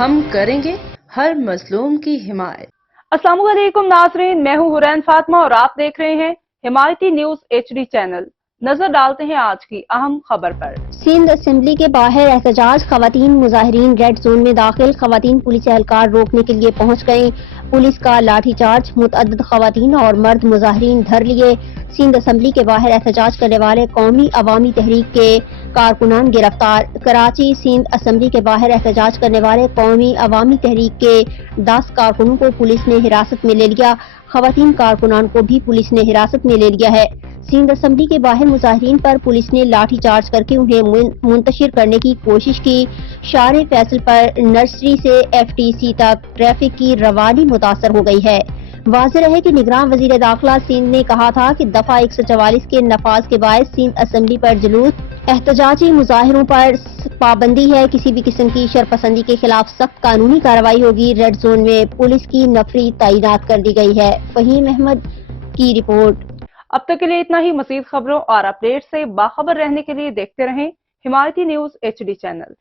ہم کریں گے ہر مظلوم کی حمایت۔ السلام علیکم ناظرین، میں ہوں حورین فاطمہ اور آپ دیکھ رہے ہیں حمایتی نیوز HD چینل۔ نظر ڈالتے ہیں آج کی اہم خبر پر۔ سندھ اسمبلی کے باہر احتجاج، خواتین مظاہرین ریڈ زون میں داخل، خواتین پولیس اہلکار روکنے کے لیے پہنچ گئیں، پولیس کا لاٹھی چارج، متعدد خواتین اور مرد مظاہرین دھر لیے۔ سندھ اسمبلی کے باہر احتجاج کرنے والے قومی عوامی تحریک کے کارکنان گرفتار۔ کراچی سندھ اسمبلی کے باہر احتجاج کرنے والے قومی عوامی تحریک کے 10 کارکنوں کو پولیس نے حراست میں لے لیا، خواتین کارکنان کو بھی پولیس نے حراست میں لے لیا ہے۔ سندھ اسمبلی کے باہر مظاہرین پر پولیس نے لاٹھی چارج کر کے انہیں منتشر کرنے کی کوشش کی۔ شارع فیصل پر نرسری سے FTC تک ٹریفک کی روانی متاثر ہو گئی ہے۔ واضح رہے کہ نگراں وزیر داخلہ سندھ نے کہا تھا کہ دفعہ 144 کے نفاذ کے باعث سندھ اسمبلی پر جلوس، احتجاجی مظاہروں پر پابندی ہے، کسی بھی قسم کی شرپسندی کے خلاف سخت قانونی کارروائی ہوگی۔ ریڈ زون میں پولیس کی نفری تعینات کر دی گئی ہے۔ فہیم احمد کی رپورٹ۔ اب تک کے لیے اتنا ہی۔ مزید خبروں اور اپڈیٹ سے باخبر رہنے کے لیے دیکھتے رہیں حمایتی نیوز HD چینل۔